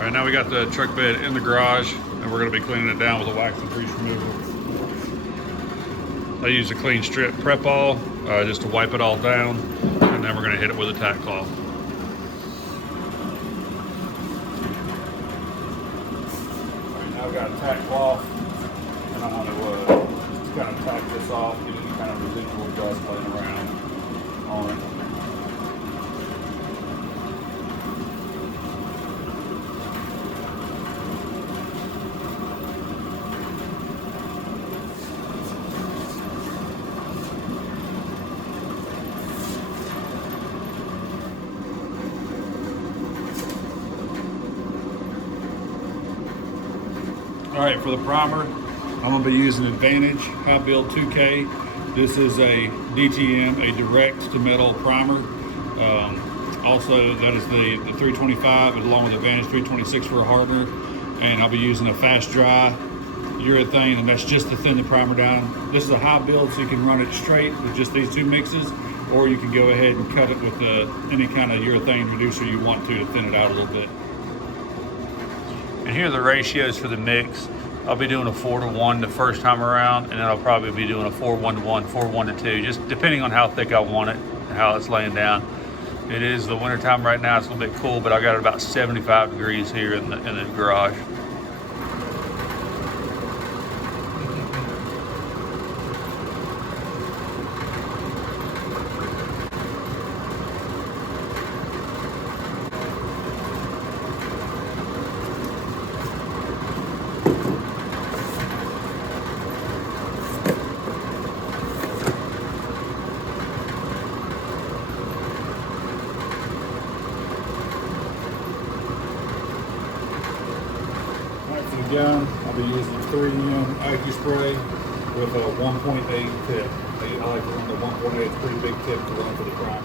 All right, now we got the truck bed in the garage, and we're going to be cleaning it down with a wax and grease removal. I use a clean strip prep all just to wipe it all down, and then we're going to hit it with a tack cloth. All right, now I've got a tack cloth, and I want to just kind of tack this off, get any kind of residual dust laying around on it. All right, for the primer, I'm gonna be using Advantage High Build 2K. This is a DTM, a direct to metal primer. Also, that is the 325 along with Advantage 326 for a hardener. And I'll be using a fast dry urethane, and that's just to thin the primer down. This is a high build, so you can run it straight with just these two mixes, or you can go ahead and cut it with any kind of urethane reducer you want to thin it out a little bit. And here are the ratios for the mix. I'll be doing a 4-to-1 the first time around, and then I'll probably be doing a 4-1-1, 4-1-2, just depending on how thick I want it and how it's laying down. It is the winter time right now. It's a little bit cool, but I got it about 75 degrees here in the garage. Gun, I'll be using 3M AccuSpray with a 1.8 tip. I like to run the 1.8, it's a pretty big tip to run for the primer.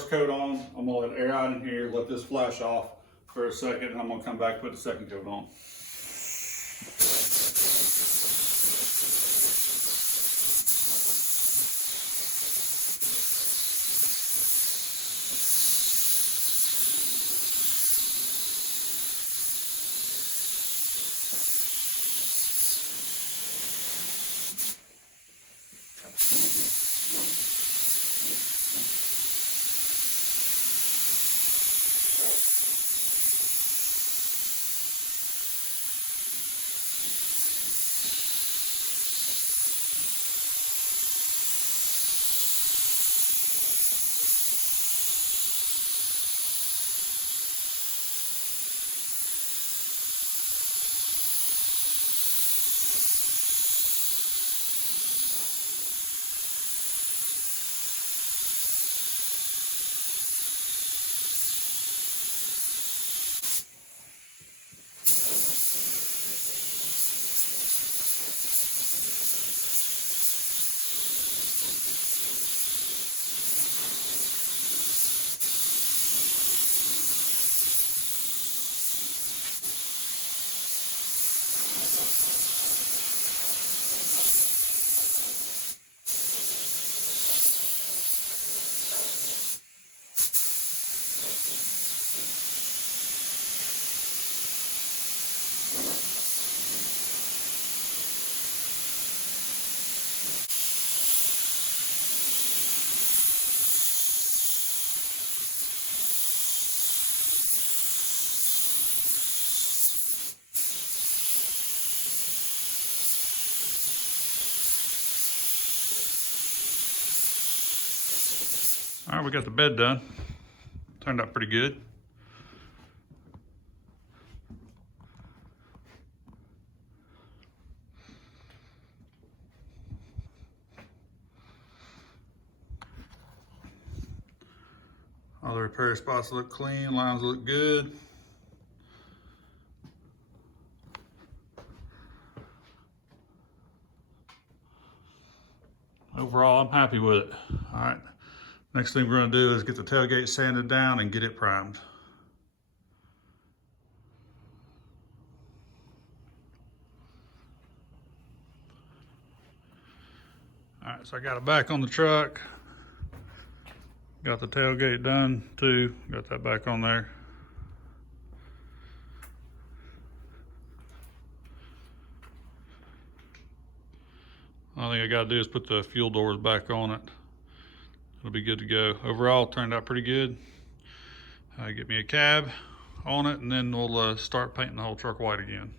first coat on. I'm gonna let air out in here, let this flash off for a second, and I'm gonna come back and put the second coat on. All right, we got the bed done. Turned out pretty good. All the repair spots look clean, lines look good. Overall, I'm happy with it. All right, next thing we're gonna do is get the tailgate sanded down and get it primed. All right, so I got it back on the truck. Got the tailgate done too. Got that back on there. Only thing I gotta do is put the fuel doors back on it. It'll be good to go. Overall, turned out pretty good. Get me a cab on it, and then we'll start painting the whole truck white again.